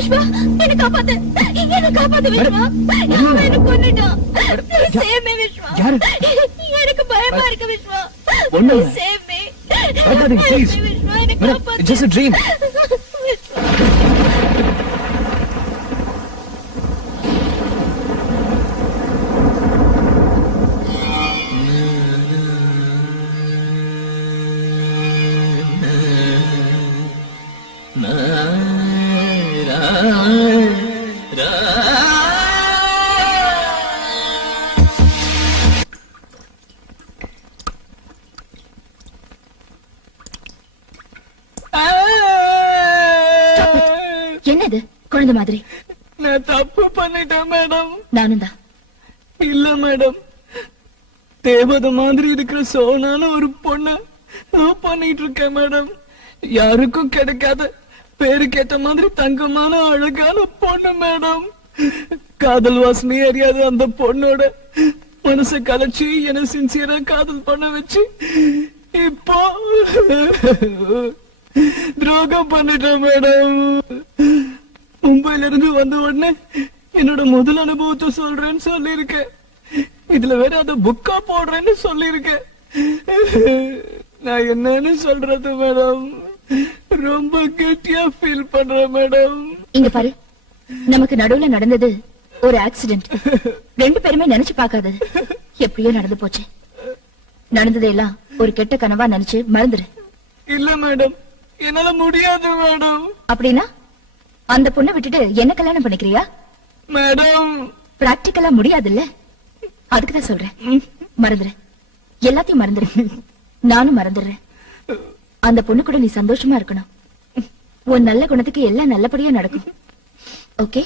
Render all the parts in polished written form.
விஷ்வா, என்ன காப்பாத்து, என்ன காப்பாத்து விஷ்வா. அவன் என்ன கொன்னுட்டான். Save me Vishwa. எனக்கு பயமா இருக்கு Vishwa. Save me. Please. It's just a dream. என்னது குழந்தை மாதிரி? நான் தப்பு பண்ணிட்டேன் மேடம். நானும் தான். இல்ல மேடம், தேவதை மாதிரி இருக்கிற சோனான ஒரு பொண்ண நான் பண்ணிட்டு இருக்கேன் மேடம். யாருக்கும் கிடைக்காத பேருக்கேற்ற மாதிரி தங்கமான அழகான பொண்ணு மேடம். காதல் வாசனை அறியாத அந்த பொண்ணோட மனசை கலைச்சி என்ன சின்சியரா காதல் பண்ண வச்சு இப்போ துரோகம் பண்ணிட்டேன் மேடம். மும்பைல இருந்து வந்த உடனே என்னோட முதல் அனுபவத்தை சொல்றேன்னு சொல்லியிருக்கேன். இதுல வேற அத புக்கா போடுறேன்னு சொல்லியிருக்கேன். நான் என்னன்னு சொல்றது மேடம்? ரொம்ப கெட்டியா ஃபீல் பண்றேன் மேடம். இங்க பாரு, நமக்கு நடுவுல நடந்தது ஒரு ஆக்சிடென்ட். ரெண்டு பேருமே நினைச்சு பார்க்காதது எப்படியோ நடந்து போச்சு. நடந்ததெல்லாம் ஒரு கெட்ட கனவா நினைச்சு மறந்துரு. இல்ல மேடம், என்னால முடியாது மேடம். அப்படின்னா அந்த பொண்ணை விட்டுட்டு என்ன கல்யாணம் பண்ணிக்கிறியா? மேடம், பிராக்டிக்கலா முடியாதுல்ல, அதுக்குதான் சொல்றேன். மறந்துரு, எல்லாத்தையும் மறந்துரு. நானும் மறந்துடுறேன். அந்த பொண்ணு கூட நீ சந்தோஷமா இருக்கணும். உன் நல்ல குணத்துக்கு எல்லாம் நல்லபடியா நடக்கும். Okay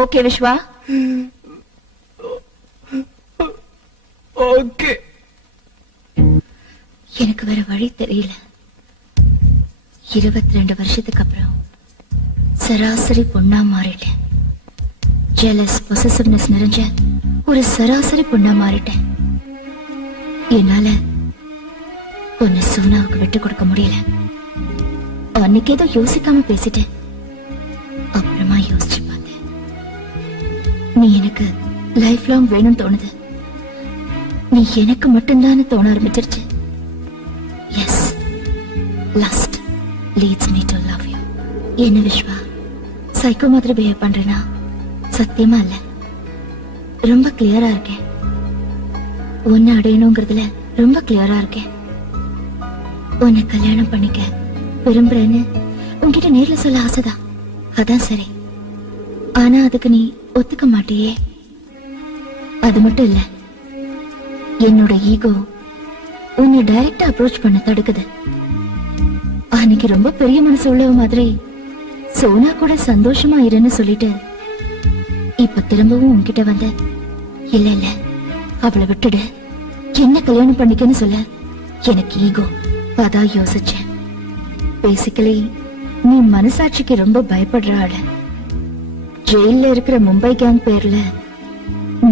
okay Vishwa? ஓகே. எனக்கு வேற வழி தெரியல. 22 வருஷத்துக்கு அப்புறம் சராசரி பொண்ணா மாறிட்டேன். ஜெலஸ் பொசசிவ்னஸ் நிறைஞ்ச ஒரு சராசரி பொண்ணா மாறிட்டேன். என்னால உன்னை சோனாவுக்கு விட்டு கொடுக்க முடியல. அன்னைக்கு ஏதோ யோசிக்காம பேசிட்டேன். அப்புறமா யோசிச்சு பார்த்தேன். நீ எனக்கு லைஃப் லாங் வேணும்னு தோணுது. நீ எனக்கு மட்டும்தான் தோண ஆரம்பிச்சிருச்சு. Yes, lust leads me to love you. என்ன விஷ்வா, சைக்கோ மாதிரி பிஹேவ் பண்றேனா? சத்தியமா இல்ல, ரொம்ப கிளியரா இருக்கேன். உன்னை அடையணுங்கிறதுல ரொம்ப கிளியரா இருக்கேன். உன்னை கல்யாணம் பண்ணிக்க விரும்புறேன்னு உன்கிட்ட நேர்ல சொல்ல ஆசைதான். அதான் சரி. ஆனா அதுக்கு நீ ஒத்துக்க மாட்டியே. அது மட்டும் இல்ல, என்னோட ஈகோ உன்னை டைரக்டா அப்ரோச் பண்ண தடுக்குது. அன்னைக்கு ரொம்ப பெரிய மனசு உள்ளவ மாதிரி சோனா கூட சந்தோஷமா இருன்னு சொல்லிட்டு இப்ப திரும்பவும் உன்கிட்ட வந்த இல்ல இல்ல அவளை விட்டுடு, என்ன கல்யாணம் பண்ணிக்கன்னு சொல்ல எனக்கு ஈகோ. அதான் யோசிச்சேன். பேசிக்கலி நீ மனசாட்சிக்கு ரொம்ப பயப்படுற ஆளு. ஜெயில இருக்கிற மும்பை கேங் பேர்ல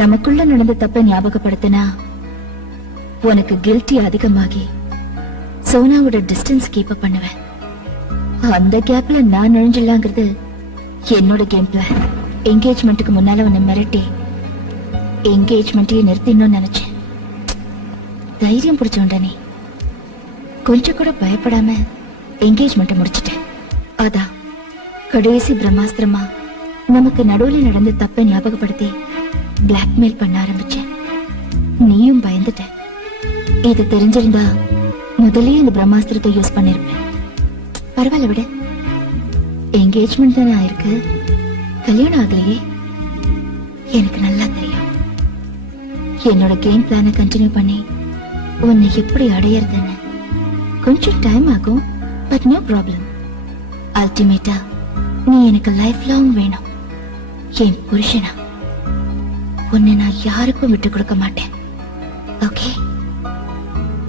நமக்குள்ள நடந்த தப்ப ஞாபகப்படுத்தினா உனக்கு கில்ட்டி அதிகமாகி சோனாவோட டிஸ்டன்ஸ் கீப் அப் பண்ணுவேன். அந்த கேப்ல நான் நுழைஞ்சிடலாங்கிறது என்னோட கேம் பிளான். என்கேஜ்மெண்ட்டுக்கு முன்னால உன்னை மிரட்டி என்கேஜ்மெண்ட்டையே நிறுத்திடணும்னு நினைச்சேன். தைரியம் பிடிச்சோண்ட நீ கொஞ்சம் கூட பயப்படாம என்கேஜ்மெண்ட்டை முடிச்சிட்டேன். அதான் கடைசி பிரம்மாஸ்திரமா நமக்கு நடுவுல நடந்த தப்பை ஞாபகப்படுத்தி பிளாக்மெயில் பண்ண ஆரம்பிச்சேன். நீயும் பயந்துட்ட. இது தெரிஞ்சிருந்தா முதலே இந்த பிரம்மாஸ்திரத்தை யூஸ் பண்ணிருப்பேன். பரவாயில்ல விட, என்கேஜ்மெண்ட் தானே ஆயிருக்கு, கல்யாணம் ஆகலையே. எனக்கு நல்லா தெரியும். என்னோட கேம் பிளானை கண்டினியூ பண்ணி உன்னை எப்படி அடையறதுன்னு கொஞ்சம் டைம் ஆகும். But no problem. அல்டிமேட்டா நீ எனக்கு லைஃப் லாங் வேணும். என் புருஷனா உன்னை நான் யாருக்கும் விட்டு கொடுக்க மாட்டேன். ஓகே?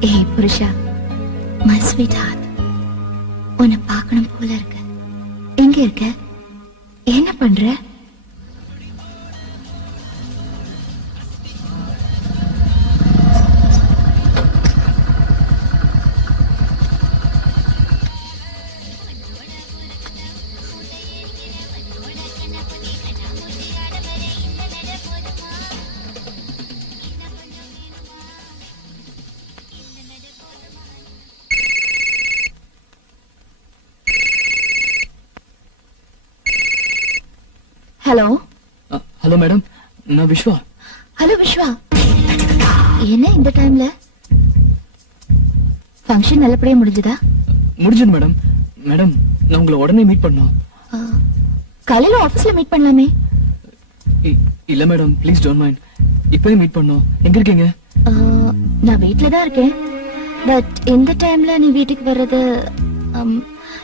ஏய் புருஷா, மை ஸ்வீட் ஹார்ட், உன்னை பார்க்கணும் போல இருக்கு. எங்க இருக்க? என்ன பண்ற? ஹலோ ஹலோ மேடம், நான் விஸ்வா. ஹலோ விஸ்வா, என்ன இந்த டைம்ல? ஃபங்க்ஷன் நல்லபடியா முடிஞ்சதா? முடிஞ்சது மேடம். மேடம், நான் உங்களை உடனே மீட் பண்ணோம். ஆ, காலையில ஆபீஸ்ல மீட் பண்ணலாமே. இல்ல மேடம், ப்ளீஸ் டோன்ட் மைண்ட். இப்பவே மீட் பண்ணோம். எங்க இருக்கீங்க? ஆ, நான் வீட்ல தான் இருக்கேன். பட் இந்த டைம்ல நீ வீட்டுக்கு வர்றது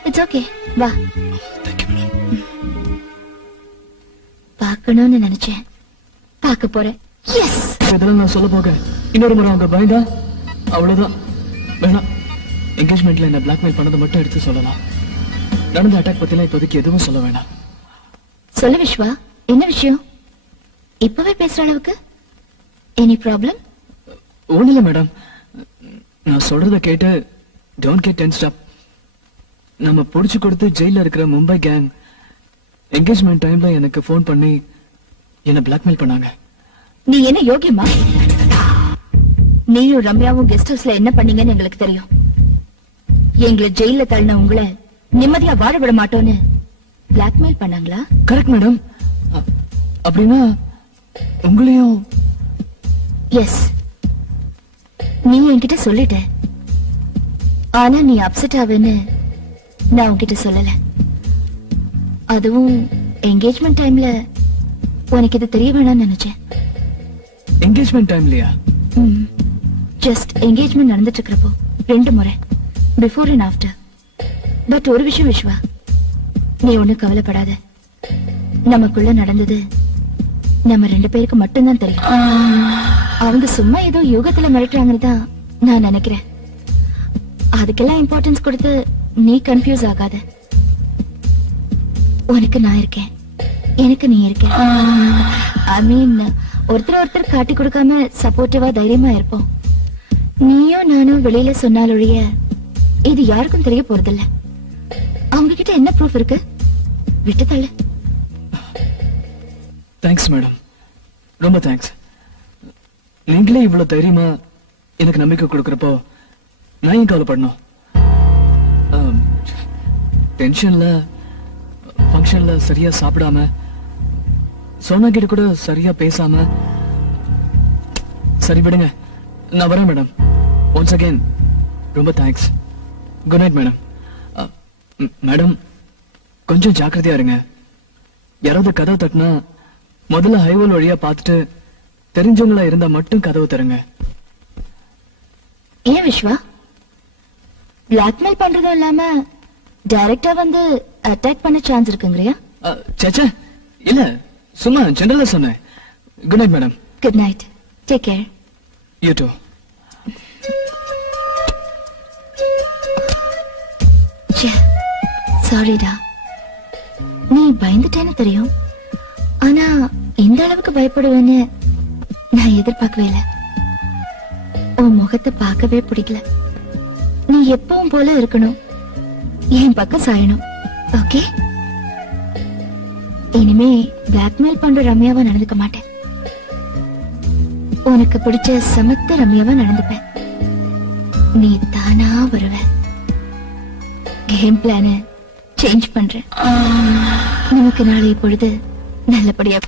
இட்ஸ் ஓகே. வா, தேங்க்யூ மேடம். பார்க்கணும்னு நினைச்சேன், பார்க்க போறேன். எஸ். இதெல்லாம் நான் சொல்ல போக இன்னொரு முறை அவங்க பயந்தா அவ்வளவுதான். வேணாம், என்கேஜ்மெண்ட்ல என்ன பிளாக்மெயில் பண்ணதை மட்டும் எடுத்து சொல்லலாம். நடந்த அட்டாக் பத்திலாம் இப்போதைக்கு எதுவும் சொல்ல வேணாம். சொல்லு விஸ்வா, என்ன விஷயம்? இப்பவே பேசுற அளவுக்கு எனி ப்ராப்ளம்? ஒண்ணுல மேடம், நான் சொல்றத கேட்டு டோன்ட் கெட் டென்ஸ்ட் அப். நம்ம புடிச்சு கொடுத்து ஜெயில இருக்கிற மும்பை கேங் என்கேஜ்மெண்ட் டைம்ல எனக்கு ஃபோன் பண்ணி என்ன பிளாக்மெயில் பண்ணாங்க. நீ என்ன யோகியமா? நீயும் ரம்யாவும் கெஸ்ட் ஹவுஸ்ல என்ன பண்ணீங்கன்னு எங்களுக்கு தெரியும். எங்களை ஜெயில தள்ளின உங்களை நிம்மதியா வாழ விட மாட்டோன்னு பிளாக்மெயில் பண்ணாங்களா? Correct madam. அப்படின்னா உங்களையும்? எஸ், நீ என்கிட்ட சொல்லிட்ட. ஆனா நீ அப்செட் ஆவேன்னு நான் உன்கிட்ட சொல்லல. அதுவும் என்கேஜ்மெண்ட் டைம்ல உனக்கு இது தெரிய வேணாம்னு நினைச்சேன். என்கேஜ்மெண்ட் டைம்லயா? ஜஸ்ட் என்கேஜ்மெண்ட் நடந்துட்டு இருக்கிறப்போ 2 முறை, பிஃபோர் அண்ட் ஆஃப்டர். பட் ஒரு விஷயம் விஸ்வா, நீ ஒண்ணு கவலைப்படாத. நமக்குள்ள நடந்தது நம்ம 2 பேருக்கு மட்டும்தான் தெரியும். அவங்க சும்மா ஏதோ யோகத்துல மிரட்டுறாங்கன்னு தான் நான் நினைக்கிறேன். அதுக்கெல்லாம் இம்பார்ட்டன்ஸ் கொடுத்து நீ கன்ஃபியூஸ் ஆகாத. உனக்கு நான் இருக்கேன், எனக்கு நீ இருக்க. ஐ மீன், ஒருத்தர் காட்டி கொடுக்காம சப்போர்ட்டிவா தைரியமா இருப்போம். நீயும் நானும் வெளியில சொன்னாலொழிய இது யாருக்கும் தெரிய போறதில்ல. அவங்க கிட்ட என்ன ப்ரூஃப் இருக்கு? விட்டு தள்ளு. தேங்க்ஸ் மேடம், ரொம்ப தேங்க்ஸ். நீங்களே இவ்வளவு தைரியமா எனக்கு நம்பிக்கை கொடுக்கறப்போ நான் ஏன் கவலைப்படணும்? டென்ஷன்ல ஃபங்க்ஷன்ல சரியா சாப்பிடாம, சோனா கிட்ட கூட சரியா பேசாம. சரி விடுங்க, நான் வரேன் மேடம். ஒன்ஸ் அகைன் ரொம்ப thanks. Good night madam. Madam, கொஞ்சம் ஜாக்கிரதையா இருங்க. யாராவது கதவு தட்டினா முதல்ல ஹைவேல் வழியா பார்த்துட்டு தெரிஞ்சவங்களா இருந்தா மட்டும் கதவு தருங்க. ஏன் விஸ்வா, பிளாக்மெயில் பண்றதும் இல்லாம டைரக்டா வந்து அட்டாக் பண்ண சான்ஸ் இருக்குங்கறியா? சேச்சே, இல்ல, சும்மா ஜெனரலா சொன்னேன். Good night madam. Good night, take care. You too. சாரிடா, நீ பயந்துட்டேன்னு தெரியும். ஆனா இந்த அளவுக்கு பயப்படுவேன்னு நான் எதிர்பார்க்கவே இல்லை. உன் முகத்தை பார்க்கவே பிடிக்கல. நீ எப்பவும் போல இருக்கணும், என் பக்கம் சாயணும். ஓகே? இனிமே பிளாக்மெயில் பண்ற ரம்யாவா நடந்துக்க மாட்டேன். உனக்கு பிடிச்ச சமத்த ரம்யாவா நடந்துப்பேன். நீ தானா வருவ. கேம் பிளான சேஞ்ச் பண்றேன். நமக்கு நாளை பொழுது நல்லபடியா.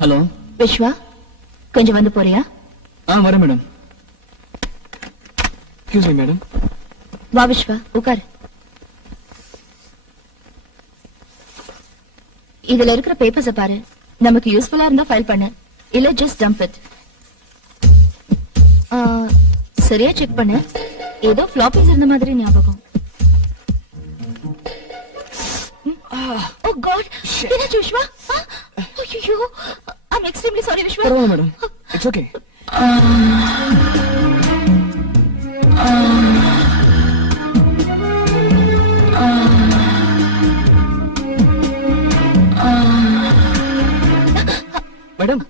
ஹலோ விஸ்வா, கொஞ்சம் வந்து போறியா? வரேன் மேடம். Excuse me madam. வா விஸ்வா, உட்காரு. இதுல இருக்கிற பேப்பர்ஸ பாரு. நமக்கு யூஸ்ஃபுல்லா இருந்தா ஃபைல் பண்ணு, இல்ல ஜஸ்ட் டம்ப் இட். சரியா செக் பண்ணு. ஏதோ ஃப்ளாப்பீஸ் இருந்த மாதிரி ஞாபகம். ஓ காட், என்னாச்சு விஸ்வா? ஐயோ, I'm extremely sorry விஸ்வா. பரவாயில்ல மேடம், இட்ஸ் ஓகே. மேடம்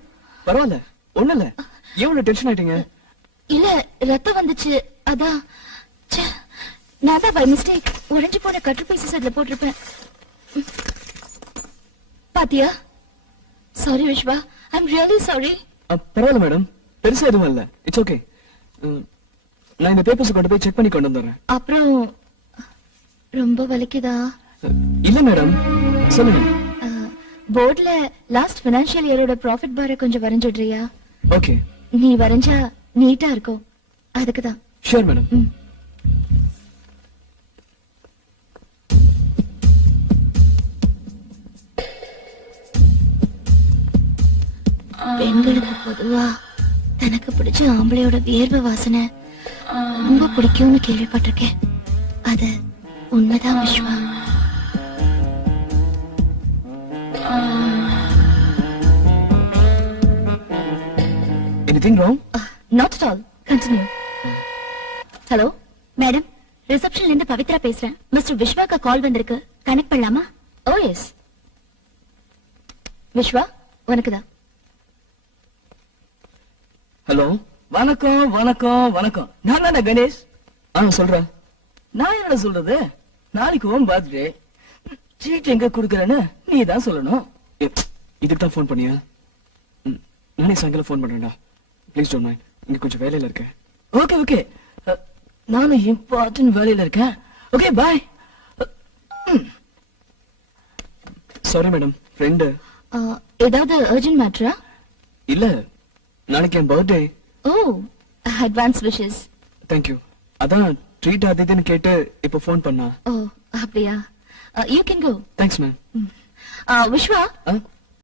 பரவாயில்ல ஒண்ணு இல்ல ஏன் இவ்வளவு டென்ஷன் ஆயிட்டீங்க? இல்ல ரத்தம் வந்துச்சு அதான். ச்சே, நான் தான் பை மிஸ்டேக் உடைஞ்சு போன கட்டு பீசஸ் அதுல போட்டிருப்பேன். பாத்தியா? Sorry Viswa, I'm really sorry. பரவாயில்ல மேடம், பெருசா எதுவும் இல்ல. It's okay. நான் இந்த பேப்பர்ஸ் கொண்டு போய் செக் பண்ணி கொண்டு வந்துடுறேன். அப்புறம் ரொம்ப வலிக்குதா? இல்ல மேடம், சொல்லுங்க. போர்ட்ல லாஸ்ட் ஃபினான்ஷியல் இயரோட ப்ராஃபிட் பாரை கொஞ்சம் வரைஞ்சிடுறியா? ஓகே. நீ வரைஞ்சா நீட்டா இருக்கும், அதுக்குதான். Sure madam. ம். பெண்களுக்கு பொதுவா தனக்கு பிடிச்ச ஆம்பளையோட வியர்வை வாசனை ரொம்ப பிடிக்கும்னு கேள்விப்பட்டிருக்கேன். அது உண்மைதான் Vishwa. Anything wrong? Not at all. Continue. Hello madam, ரிசப்ஷன்ல இருந்து பவித்ரா பேசுறேன். மிஸ்டர் விஸ்வாக்கு கால் வந்திருக்கு, கனெக்ட் பண்ணலாமா? Oh yes. விஸ்வா உனக்குதான். ஹலோ. வணக்கம் வணக்கம் வணக்கம். நான் தானே கணேஷ். சொல்றேன். நான் என்ன சொல்றது, நாளைக்கு உன் பர்த்டே. சீட் எங்க குடுக்கறேன்னு நீ தான் சொல்லணும். இதுக்கு தான் ஃபோன் பண்ணியா? நானே சாயங்காலம் ஃபோன் பண்றேன்டா. ப்ளீஸ் டோன்ட் மைண்ட், இங்க கொஞ்சம் வேலையில இருக்கேன். ஓகே ஓகே, நானும் இம்பார்ட்டன்ட் வேலையில இருக்கேன். Okay bye. Sorry madam, friend. ஏதாவது அர்ஜென்ட் மேட்டரா? இல்ல, நாளைக்கு என் birthday. Oh, advance wishes. Thank you. அதான் ட்ரீட் அது இதுன்னு கேட்டு இப்ப ஃபோன் பண்ணா. ஓ அப்படியா? You can go. Thanks ma'am. Vishwa,